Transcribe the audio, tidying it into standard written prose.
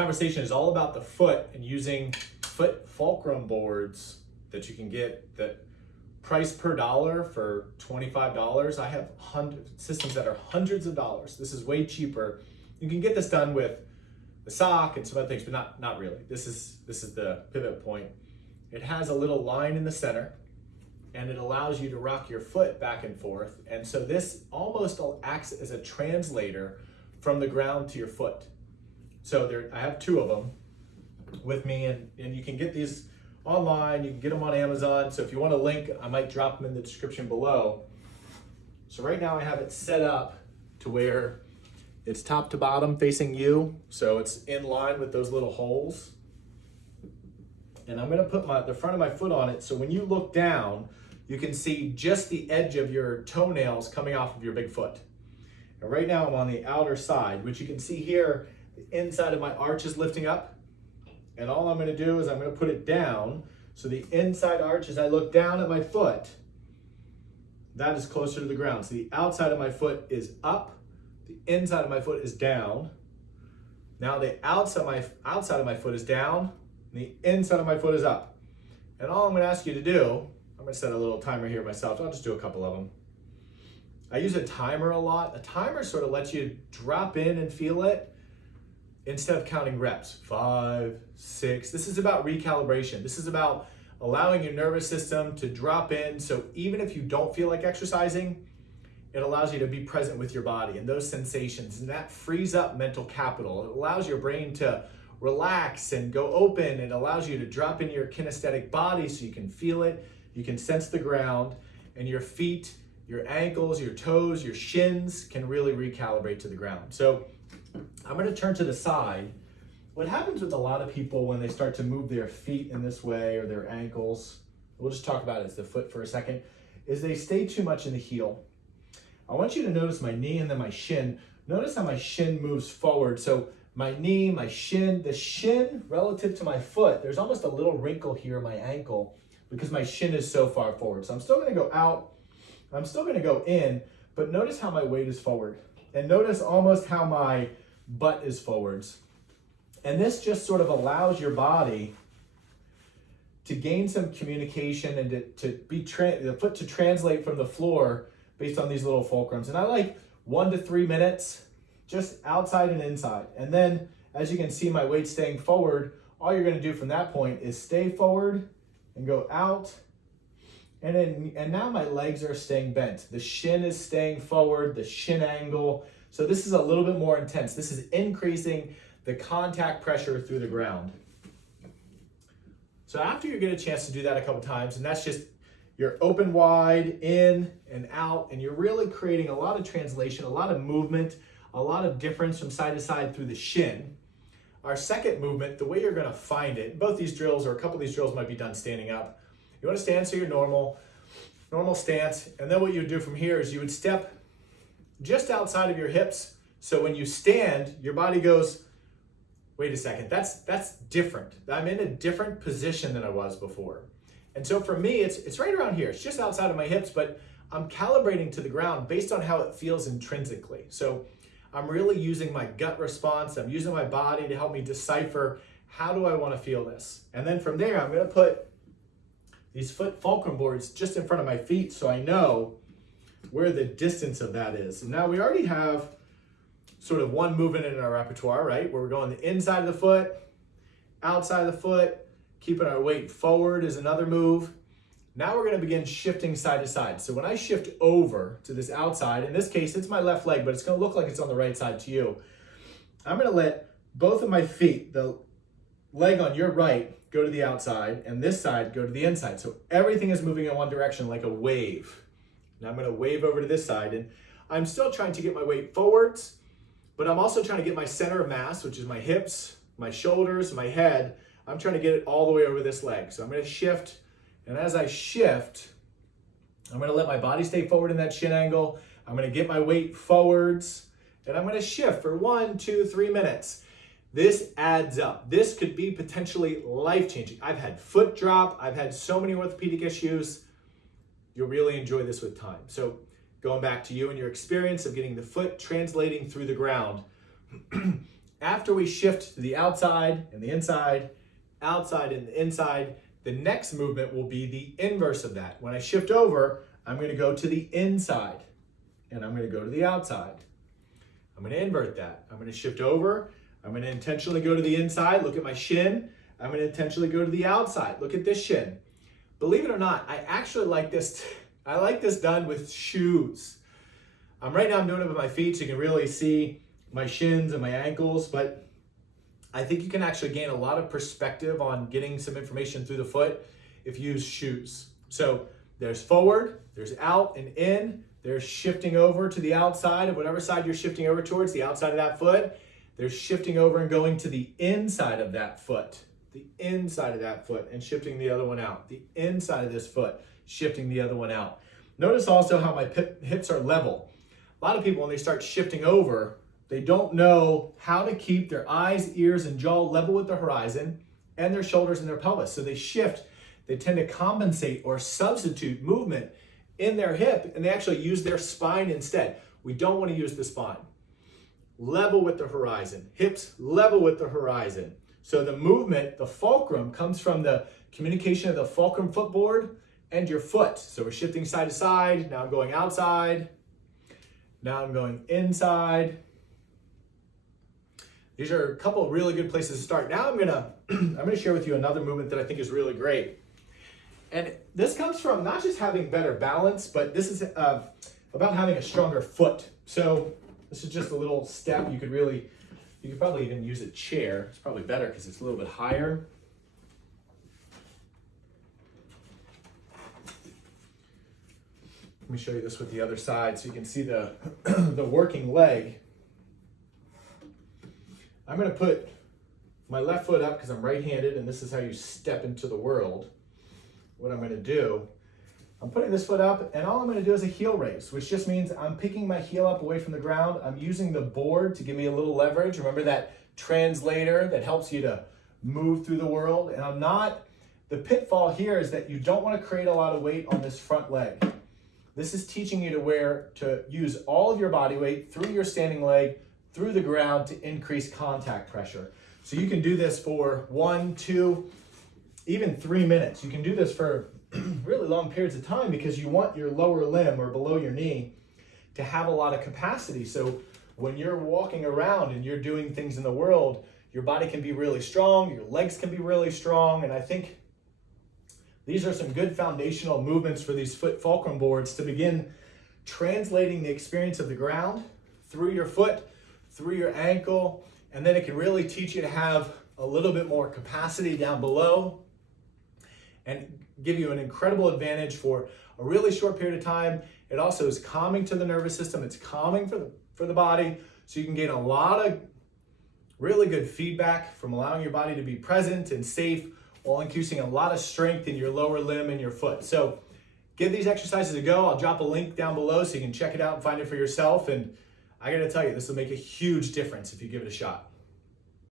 conversation is all about the foot and using foot fulcrum boards that you can get that price per dollar for $25. I have systems that are hundreds of dollars. This is way cheaper. You can get this done with the sock and some other things, but not really. This is the pivot point. It has a little line in the center, and it allows you to rock your foot back and forth. And so this almost acts as a translator from the ground to your foot. So I have two of them with me, and you can get these online. You can get them on Amazon. So if you want a link, I might drop them in the description below. So right now I have it set up to where it's top to bottom facing you. So it's in line with those little holes. And I'm gonna put the front of my foot on it, so when you look down, you can see just the edge of your toenails coming off of your big foot. And right now I'm on the outer side, which you can see here, the inside of my arch is lifting up. And all I'm gonna do is I'm gonna put it down, so the inside arch, as I look down at my foot, that is closer to the ground. So the outside of my foot is up, the inside of my foot is down. Now the outside of my foot is down, and the inside of my foot is up. And all I'm gonna ask you to do, I'm gonna set a little timer here myself, I'll just do a couple of them. I use a timer a lot. A timer sort of lets you drop in and feel it instead of counting reps. 5, 6, this is about recalibration. This is about allowing your nervous system to drop in, so even if you don't feel like exercising, it allows you to be present with your body and those sensations, and that frees up mental capital. It allows your brain to relax and go open. It allows you to drop into your kinesthetic body so you can feel it, you can sense the ground, and your feet, your ankles, your toes, your shins can really recalibrate to the ground. So I'm gonna turn to the side. What happens with a lot of people when they start to move their feet in this way, or their ankles, we'll just talk about it as the foot for a second, is they stay too much in the heel. I want you to notice my knee and then my shin. Notice how my shin moves forward. So my knee, my shin, the shin relative to my foot, there's almost a little wrinkle here in my ankle because my shin is so far forward. So I'm still gonna go out, I'm still gonna go in, but notice how my weight is forward. And notice almost how my butt is forwards. And this just sort of allows your body to gain some communication and the foot to translate from the floor based on these little fulcrums. And I like 1 to 3 minutes, just outside and inside. And then, as you can see, my weight staying forward, all you're gonna do from that point is stay forward and go out. And now my legs are staying bent. The shin is staying forward, the shin angle. So this is a little bit more intense. This is increasing the contact pressure through the ground. So after you get a chance to do that a couple times, and that's just, you're open wide, in and out, and you're really creating a lot of translation, a lot of movement, a lot of difference from side to side through the shin. Our second movement, the way you're gonna find it, both these drills or a couple of these drills might be done standing up. You wanna stand so you're normal stance, and then what you would do from here is you would step just outside of your hips. So when you stand, your body goes, wait a second, that's different. I'm in a different position than I was before. And so for me, it's right around here. It's just outside of my hips, but I'm calibrating to the ground based on how it feels intrinsically. So I'm really using my gut response. I'm using my body to help me decipher, how do I want to feel this? And then from there, I'm going to put these foot fulcrum boards just in front of my feet so I know where the distance of that is. And now we already have sort of one movement in our repertoire, right? Where we're going the inside of the foot, outside of the foot, keeping our weight forward is another move. Now we're gonna begin shifting side to side. So when I shift over to this outside, in this case, it's my left leg, but it's gonna look like it's on the right side to you. I'm gonna let both of my feet, the leg on your right, go to the outside, and this side go to the inside. So everything is moving in one direction like a wave. Now I'm gonna wave over to this side, and I'm still trying to get my weight forwards, but I'm also trying to get my center of mass, which is my hips, my shoulders, my head. I'm trying to get it all the way over this leg. So I'm gonna shift, and as I shift, I'm gonna let my body stay forward in that shin angle. I'm gonna get my weight forwards, and I'm gonna shift for 1, 2, 3 minutes. This adds up. This could be potentially life-changing. I've had foot drop. I've had so many orthopedic issues. You'll really enjoy this with time. So going back to you and your experience of getting the foot translating through the ground, After we shift to the outside and the inside, outside and the inside, the next movement will be the inverse of that. When I shift over, I'm going to go to the inside and I'm going to go to the outside. I'm going to invert that. I'm going to shift over. I'm going to intentionally go to the inside. Look at my shin. I'm going to intentionally go to the outside. Look at this shin. Believe it or not, I actually like this. I like this done with shoes. Right now I'm doing it with my feet so you can really see my shins and my ankles, but I think you can actually gain a lot of perspective on getting some information through the foot if you use shoes. So there's forward, there's out and in, there's shifting over to the outside of whatever side you're shifting over towards, the outside of that foot. There's shifting over and going to the inside of that foot, the inside of that foot, and shifting the other one out. The inside of this foot, shifting the other one out. Notice also how my hips are level. A lot of people, when they start shifting over, they don't know how to keep their eyes, ears, and jaw level with the horizon and their shoulders and their pelvis. So they shift, they tend to compensate or substitute movement in their hip, and they actually use their spine instead. We don't want to use the spine. Level with the horizon, hips level with the horizon. So the movement, the fulcrum, comes from the communication of the fulcrum footboard and your foot. So we're shifting side to side. Now I'm going outside. Now I'm going inside. These are a couple of really good places to start. Now I'm gonna share with you another movement that I think is really great. And this comes from not just having better balance, but this is about having a stronger foot. So this is just a little step. You could probably even use a chair. It's probably better because it's a little bit higher. Let me show you this with the other side so you can see the, the working leg. I'm going to put my left foot up because I'm right-handed, and this is how you step into the world. What I'm going to do, I'm putting this foot up, and all I'm going to do is a heel raise, which just means I'm picking my heel up away from the ground. I'm using the board to give me a little leverage. Remember that translator that helps you to move through the world? And the pitfall here is that you don't want to create a lot of weight on this front leg. This is teaching you to use all of your body weight through your standing leg, through the ground to increase contact pressure. So you can do this for 1, 2, even 3 minutes. You can do this for really long periods of time because you want your lower limb or below your knee to have a lot of capacity. So when you're walking around and you're doing things in the world, your body can be really strong, your legs can be really strong, and I think these are some good foundational movements for these foot fulcrum boards to begin translating the experience of the ground through your foot, through your ankle, and then it can really teach you to have a little bit more capacity down below and give you an incredible advantage for a really short period of time. It also is calming to the nervous system. It's calming for the body, so you can gain a lot of really good feedback from allowing your body to be present and safe while increasing a lot of strength in your lower limb and your foot. So give these exercises a go. I'll drop a link down below so you can check it out and find it for yourself. And I gotta tell you, this will make a huge difference if you give it a shot.